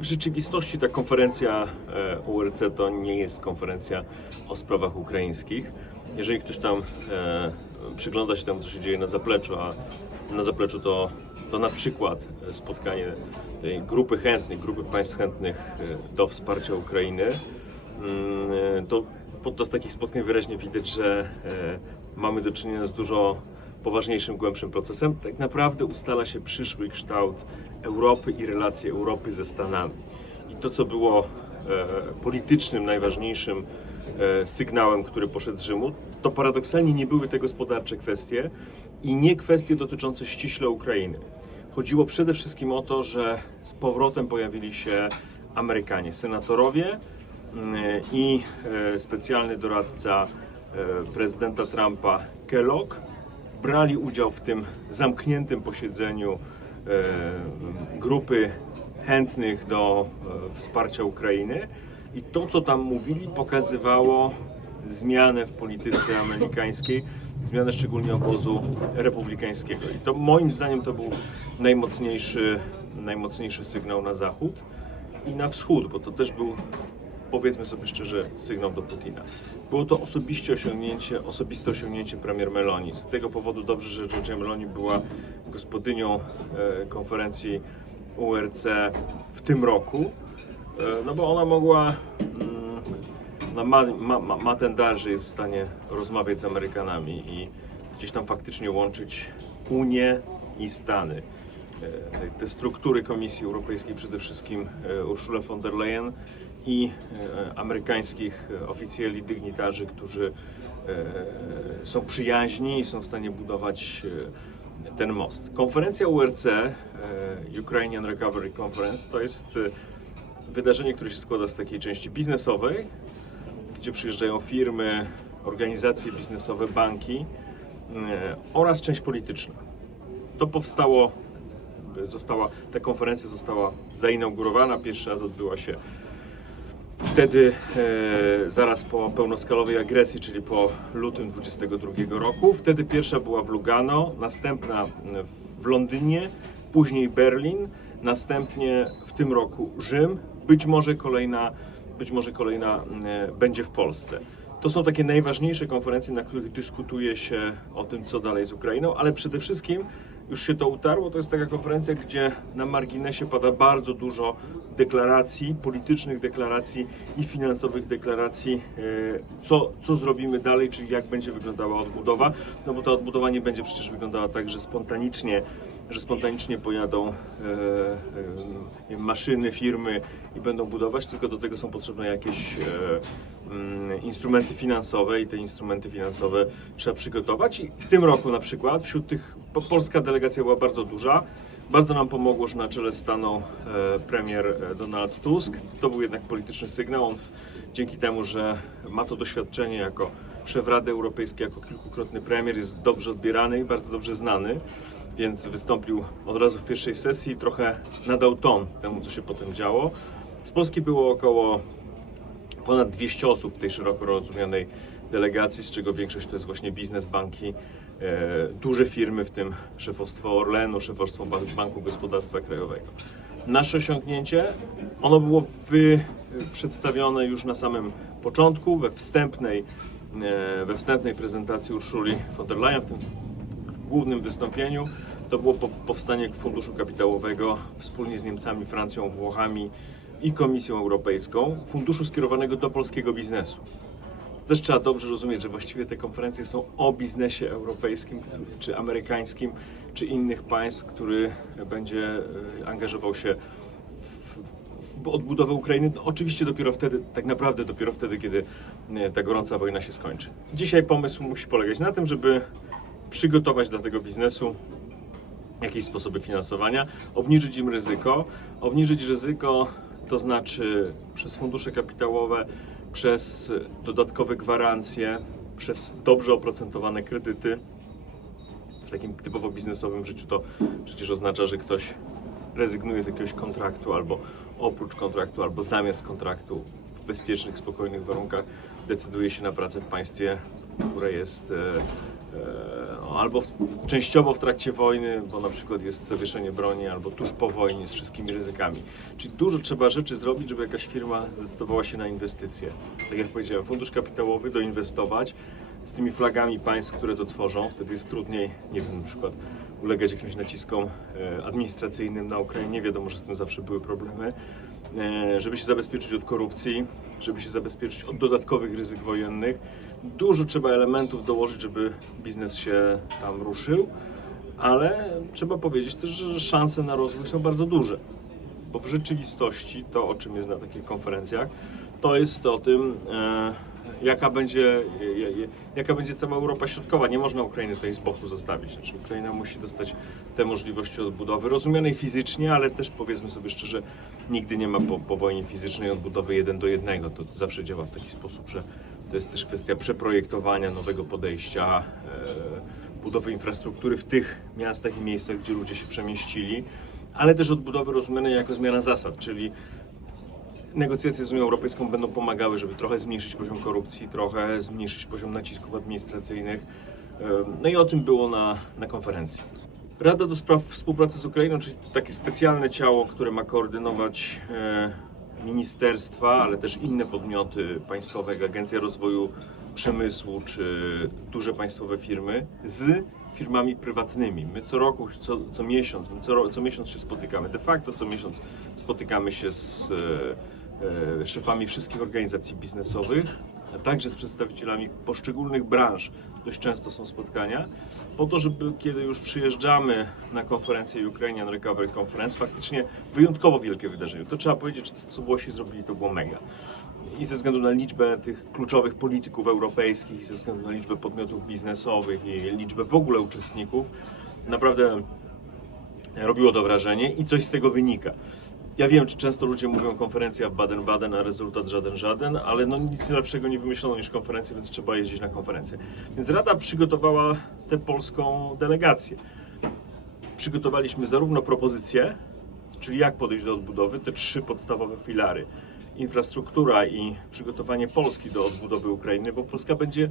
W rzeczywistości ta konferencja e, URC to nie jest konferencja o sprawach ukraińskich. Jeżeli ktoś tam e, przygląda się temu, co się dzieje na zapleczu, a na zapleczu to, to na przykład spotkanie tej grupy chętnych, grupy państw chętnych e, do wsparcia Ukrainy, mm, to podczas takich spotkań wyraźnie widać, że mamy do czynienia z dużo poważniejszym, głębszym procesem. Tak naprawdę ustala się przyszły kształt Europy i relacje Europy ze Stanami. I to, co było e, politycznym, najważniejszym e, sygnałem, który poszedł z Rzymu, to paradoksalnie nie były te gospodarcze kwestie i nie kwestie dotyczące ściśle Ukrainy. Chodziło przede wszystkim o to, że z powrotem pojawili się Amerykanie, senatorowie mm, i e, specjalny doradca prezydenta Trumpa Kellogg brali udział w tym zamkniętym posiedzeniu e, grupy chętnych do e, wsparcia Ukrainy i to, co tam mówili, pokazywało zmianę w polityce amerykańskiej, zmianę szczególnie obozu republikańskiego. I to moim zdaniem to był najmocniejszy, najmocniejszy sygnał na zachód i na wschód, bo to też był powiedzmy sobie szczerze, sygnał do Putina. Było to osobiście osiągnięcie, osobiste osiągnięcie premier Meloni. Z tego powodu dobrze, że Giorgia Meloni była gospodynią e, konferencji URC w tym roku, e, no bo ona mogła, mm, no ma, ma, ma, ten dar, że jest w stanie rozmawiać z Amerykanami i gdzieś tam faktycznie łączyć Unię i Stany e, te, struktury Komisji Europejskiej, przede wszystkim Ursula von der Leyen i e, amerykańskich oficjeli, dygnitarzy, którzy e, są przyjaźni i są w stanie budować e, ten most. Konferencja URC, Ukrainian Recovery Conference, to jest wydarzenie, które się składa z takiej części biznesowej, gdzie przyjeżdżają firmy, organizacje biznesowe, banki oraz część polityczna. To powstało, została, ta konferencja została zainaugurowana, pierwszy raz odbyła się wtedy e, zaraz po pełnoskalowej agresji, czyli po lutym 22 roku. Wtedy pierwsza była w Lugano, następna w Londynie, później Berlin, następnie w tym roku Rzym, być może kolejna, być może kolejna e, będzie w Polsce. To są takie najważniejsze konferencje, na których dyskutuje się o tym, co dalej z Ukrainą, ale przede wszystkim już się to utarło. To jest taka konferencja, gdzie na marginesie pada bardzo dużo deklaracji, politycznych deklaracji i finansowych deklaracji, e, co, co zrobimy dalej, czyli jak będzie wyglądała odbudowa. No bo ta odbudowa nie będzie przecież wyglądała tak, że spontanicznie że spontanicznie pojadą e, e, maszyny, firmy i będą budować, tylko do tego są potrzebne jakieś e, mm, instrumenty finansowe i te instrumenty finansowe trzeba przygotować. I w tym roku na przykład wśród tych, po- polska delegacja była bardzo duża. Bardzo nam pomogło, że na czele stanął e, premier e, Donald Tusk. To był jednak polityczny sygnał. On dzięki temu, że ma to doświadczenie jako szef Rady Europejskiej, jako kilkukrotny premier, jest dobrze odbierany i bardzo dobrze znany więc wystąpił od razu w pierwszej sesji, trochę nadał ton temu, co się potem działo. Z Polski było około ponad 200 osób w tej szeroko rozumianej delegacji, z czego większość to jest właśnie biznes, banki, e, duże firmy, w tym szefostwo Orlenu, szefostwo Ban- Banku Gospodarstwa Krajowego. Nasze osiągnięcie, ono było wy, przedstawione już na samym początku, we wstępnej, e, we wstępnej prezentacji Urszuli von der Leyen, w tym głównym wystąpieniu to było pow- powstanie Funduszu Kapitałowego wspólnie z Niemcami, Francją, Włochami i Komisją Europejską, funduszu skierowanego do polskiego biznesu. Też trzeba dobrze rozumieć, że właściwie te konferencje są o biznesie europejskim, czy amerykańskim, czy innych państw, który będzie e, angażował się odbudowę Ukrainy, no, oczywiście dopiero wtedy, tak naprawdę dopiero wtedy, kiedy e, ta gorąca wojna się skończy. Dzisiaj pomysł musi polegać na tym, żeby przygotować dla tego biznesu jakieś sposoby finansowania, obniżyć im ryzyko. Obniżyć ryzyko to znaczy przez fundusze kapitałowe, przez dodatkowe gwarancje, przez dobrze oprocentowane kredyty. W takim typowo biznesowym życiu to przecież oznacza, że ktoś rezygnuje z jakiegoś kontraktu albo oprócz kontraktu, albo zamiast kontraktu w bezpiecznych, spokojnych warunkach decyduje się na pracę w państwie, które jest no, albo w, częściowo w trakcie wojny, bo na przykład jest zawieszenie broni, albo tuż po wojnie z wszystkimi ryzykami. Czyli dużo trzeba rzeczy zrobić, żeby jakaś firma zdecydowała się na inwestycje. Tak jak powiedziałem, fundusz kapitałowy doinwestować z tymi flagami państw, które to tworzą. Wtedy jest trudniej, nie wiem, na przykład ulegać jakimś naciskom e, administracyjnym na Ukrainie. Wiadomo, że z tym zawsze były problemy. E, Żeby się zabezpieczyć od korupcji, żeby się zabezpieczyć od dodatkowych ryzyk wojennych. Dużo trzeba elementów dołożyć, żeby biznes się tam ruszył, ale trzeba powiedzieć też, że szanse na rozwój są bardzo duże. Bo w rzeczywistości to, o czym jest na takich konferencjach, to jest o tym, e, jaka będzie, jaka będzie cała Europa Środkowa. Nie można Ukrainy tutaj z boku zostawić. Znaczy, Ukraina musi dostać te możliwości odbudowy, rozumianej fizycznie, ale też powiedzmy sobie szczerze, nigdy nie ma po, po wojnie fizycznej odbudowy jeden do jednego. To zawsze działa w taki sposób, że to jest też kwestia przeprojektowania, nowego podejścia, e, budowy infrastruktury w tych miastach i miejscach, gdzie ludzie się przemieścili, ale też odbudowy rozumianej jako zmiana zasad, czyli negocjacje z Unią Europejską będą pomagały, żeby trochę zmniejszyć poziom korupcji, trochę zmniejszyć poziom nacisków administracyjnych. Em, No i o tym było na, na konferencji. Rada do Spraw Współpracy z Ukrainą, czyli takie specjalne ciało, które ma koordynować e, ministerstwa, ale też inne podmioty państwowe, jak Agencja Rozwoju Przemysłu czy duże państwowe firmy z firmami prywatnymi. My co roku, co, co miesiąc, co, co miesiąc się spotykamy. De facto co miesiąc spotykamy się z e, e, szefami wszystkich organizacji biznesowych, także z przedstawicielami poszczególnych branż. Dość często są spotkania, po to, żeby kiedy już przyjeżdżamy na konferencję Ukrainian Recovery Conference, faktycznie wyjątkowo wielkie wydarzenie. To trzeba powiedzieć, że to, co Włosi zrobili, to było mega. I ze względu na liczbę tych kluczowych polityków europejskich, i ze względu na liczbę podmiotów biznesowych i liczbę w ogóle uczestników, naprawdę robiło to wrażenie i coś z tego wynika. Ja wiem, czy często ludzie mówią konferencja w Baden-Baden, a rezultat żaden, żaden, ale no nic lepszego nie wymyślono niż konferencję, więc trzeba jeździć na konferencję. Więc Rada przygotowała tę polską delegację. Przygotowaliśmy zarówno propozycje, czyli jak podejść do odbudowy, te trzy podstawowe filary. Infrastruktura i przygotowanie Polski do odbudowy Ukrainy, bo Polska będzie e,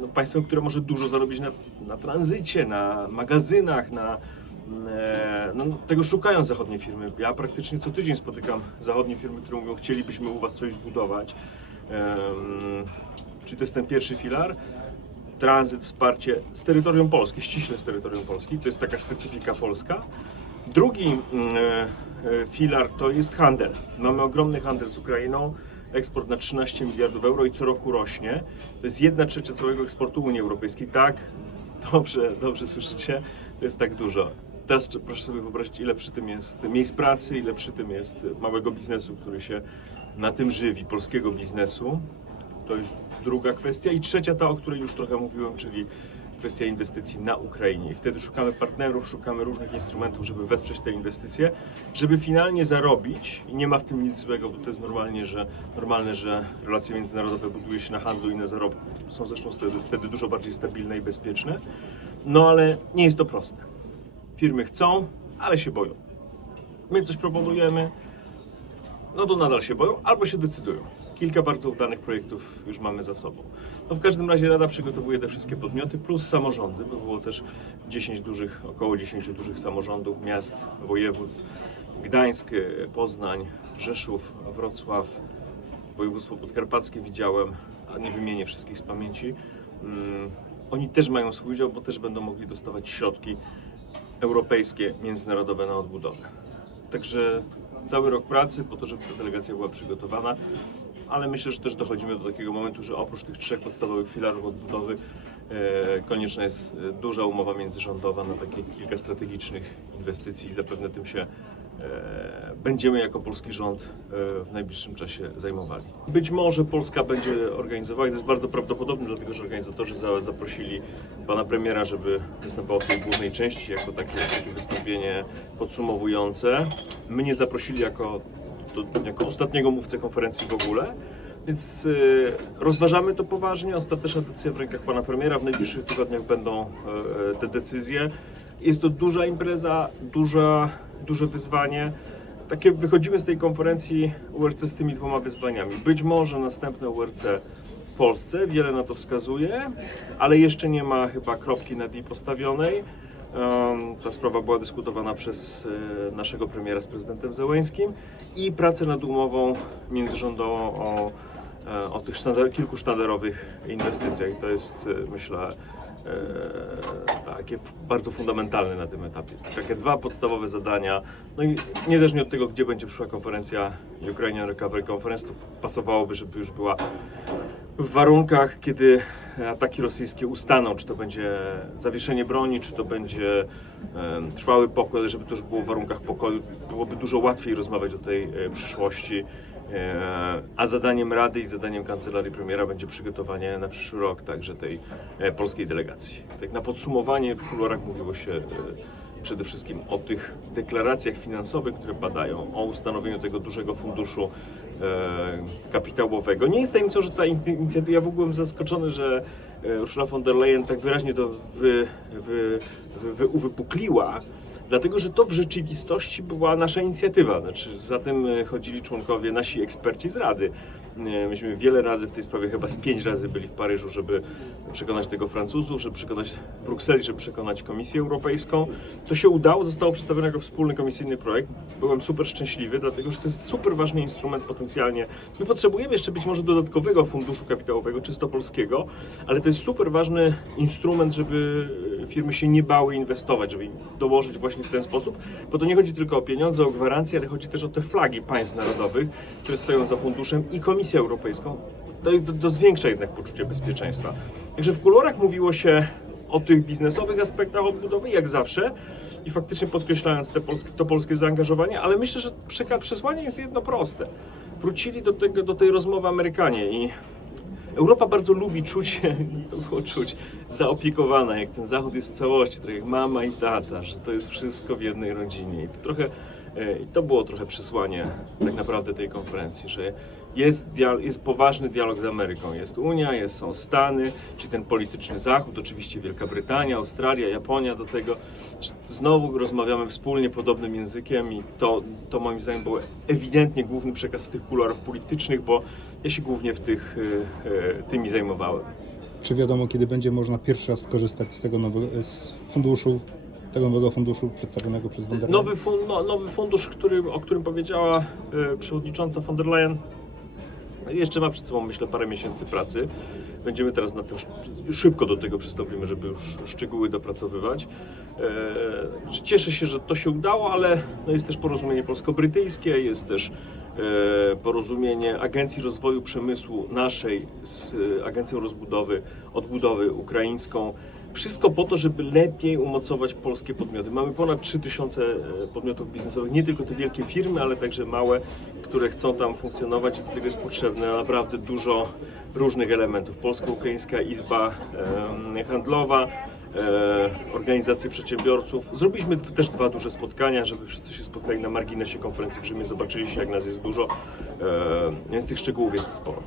no, państwem, które może dużo zarobić na, na tranzycie, na magazynach, na, no, tego szukają zachodnie firmy. Ja praktycznie co tydzień spotykam zachodnie firmy, które mówią, chcielibyśmy u Was coś zbudować. Em, czyli to jest ten pierwszy filar tranzyt, wsparcie z terytorium Polski, ściśle z terytorium Polski. To jest taka specyfika polska. Drugi mm, e, e, filar to jest handel. Mamy ogromny handel z Ukrainą, eksport na 13 miliardów euro i co roku rośnie. To jest jedna trzecia całego eksportu Unii Europejskiej. Tak, dobrze, dobrze słyszycie, to jest tak dużo. Teraz proszę sobie wyobrazić, ile przy tym jest miejsc pracy, ile przy tym jest małego biznesu, który się na tym żywi, polskiego biznesu. To jest druga kwestia. I trzecia ta, o której już trochę mówiłem, czyli kwestia inwestycji na Ukrainie. I wtedy szukamy partnerów, szukamy różnych instrumentów, żeby wesprzeć te inwestycje, żeby finalnie zarobić. I nie ma w tym nic złego, bo to jest normalnie, że, normalne, że relacje międzynarodowe buduje się na handlu i na zarobku. Są zresztą wtedy, wtedy dużo bardziej stabilne i bezpieczne. No ale nie jest to proste. Firmy chcą, ale się boją. My coś proponujemy, no to nadal się boją albo się decydują. Kilka bardzo udanych projektów już mamy za sobą. No w każdym razie Rada przygotowuje te wszystkie podmioty plus samorządy, bo było też 10 dużych, około 10 dużych samorządów, miast, województw. Gdańsk, Poznań, Rzeszów, Wrocław, województwo podkarpackie widziałem, a nie wymienię wszystkich z pamięci. Mm, oni też mają swój udział, bo też będą mogli dostawać środki europejskie, międzynarodowe na odbudowę. Także cały rok pracy po to, żeby ta delegacja była przygotowana, ale myślę, że też dochodzimy do takiego momentu, że oprócz tych trzech podstawowych filarów odbudowy e, konieczna jest e, duża umowa międzyrządowa na takie kilka strategicznych inwestycji i zapewne tym się będziemy jako polski rząd e, w najbliższym czasie zajmowali. Być może Polska będzie organizowała, i to jest bardzo prawdopodobne, dlatego że organizatorzy za, zaprosili pana premiera, żeby występował w tej głównej części jako takie, takie wystąpienie podsumowujące. Mnie zaprosili jako, do, jako ostatniego mówcę konferencji w ogóle. Więc y, rozważamy to poważnie. Ostateczna decyzja w rękach pana premiera. W najbliższych tygodniach będą e, te decyzje. Jest to duża impreza, duża, duże wyzwanie. Takie wychodzimy z tej konferencji URC z tymi dwoma wyzwaniami. Być może następne URC w Polsce, wiele na to wskazuje, ale jeszcze nie ma chyba kropki nad i postawionej. Em, Ta sprawa była dyskutowana przez naszego premiera z prezydentem Zełęskim i pracę nad umową międzyrządową o, o tych sztandar, kilku sztandarowych inwestycjach. To jest, e, myślę, e, takie bardzo fundamentalne na tym etapie. Takie dwa podstawowe zadania. No i niezależnie od tego, gdzie będzie przyszła konferencja Ukrainian Recovery Conference, to pasowałoby, żeby już była w warunkach, kiedy ataki rosyjskie ustaną, czy to będzie zawieszenie broni, czy to będzie trwały pokój, ale żeby to już było w warunkach pokoju, byłoby dużo łatwiej rozmawiać o tej e, przyszłości. E, A zadaniem Rady i zadaniem Kancelarii Premiera będzie przygotowanie na przyszły rok także tej e, polskiej delegacji. Tak na podsumowanie w kuluarach mówiło się e, przede wszystkim o tych deklaracjach finansowych, które padają, o ustanowieniu tego dużego funduszu kapitałowego. Nie jest tajemnicą, że ta in- inicjatywa, ja w ogóle byłem zaskoczony, że Ursula von der Leyen tak wyraźnie to wy, wy, wy, uwypukliła, dlatego że to w rzeczywistości była nasza inicjatywa. Znaczy, za tym e, chodzili członkowie, nasi eksperci z Rady. E, Myśmy wiele razy w tej sprawie, chyba z pięć razy byli w Paryżu, żeby przekonać tego Francuzów, żeby przekonać Brukseli, żeby przekonać Komisję Europejską. To się udało, zostało przedstawiony jako wspólny komisyjny projekt. Byłem super szczęśliwy, dlatego że to jest super ważny instrument potencjalnie. My potrzebujemy jeszcze być może dodatkowego funduszu kapitałowego, czysto polskiego, ale to jest super ważny instrument, żeby firmy się nie bały inwestować, żeby im dołożyć właśnie w ten sposób, bo to nie chodzi tylko o pieniądze, o gwarancje, ale chodzi też o te flagi państw narodowych, które stoją za funduszem i Komisję Europejską. To, to, to zwiększa jednak poczucie bezpieczeństwa. Także w kolorach mówiło się o tych biznesowych aspektach odbudowy, jak zawsze, i faktycznie podkreślając te polskie, to polskie zaangażowanie, ale myślę, że przesłanie jest jedno proste. Wrócili do, tego, do tej rozmowy Amerykanie i Europa bardzo lubi czuć się, czuć, zaopiekowana, jak ten Zachód jest w całości, trochę jak mama i tata, że to jest wszystko w jednej rodzinie. I to, trochę, e, to było trochę przesłanie tak naprawdę tej konferencji, że jest, jest poważny dialog z Ameryką. Jest Unia, jest, są Stany, czyli ten polityczny Zachód, oczywiście Wielka Brytania, Australia, Japonia do tego. Znowu rozmawiamy wspólnie podobnym językiem i to, to moim zdaniem był ewidentnie główny przekaz tych kuluarów politycznych, bo ja się głównie w tych, e, e, tymi zajmowałem. Czy wiadomo, kiedy będzie można pierwszy raz skorzystać z tego nowego z funduszu, tego nowego funduszu przedstawionego przez von der Leyen? Nowy, fun, no, nowy fundusz, który, o którym powiedziała e, przewodnicząca von der Leyen, jeszcze ma przed sobą, myślę, parę miesięcy pracy. Będziemy teraz na tym sz- szybko do tego przystąpimy, żeby już szczegóły dopracowywać. E, cieszę się, że to się udało, ale no jest też porozumienie polsko-brytyjskie, jest też e, porozumienie Agencji Rozwoju Przemysłu naszej z e, Agencją Rozbudowy, Odbudowy Ukraińską. Wszystko po to, żeby lepiej umocować polskie podmioty. Mamy ponad 3000 e, podmiotów biznesowych, nie tylko te wielkie firmy, ale także małe, które chcą tam funkcjonować i do tego jest potrzebne naprawdę dużo różnych elementów. Polsko-Ukraińska Izba Handlowa, e, organizacje przedsiębiorców. Zrobiliśmy też dwa duże spotkania, żeby wszyscy się spotkali na marginesie konferencji, żeby zobaczyli się, jak nas jest dużo, e, więc tych szczegółów jest sporo.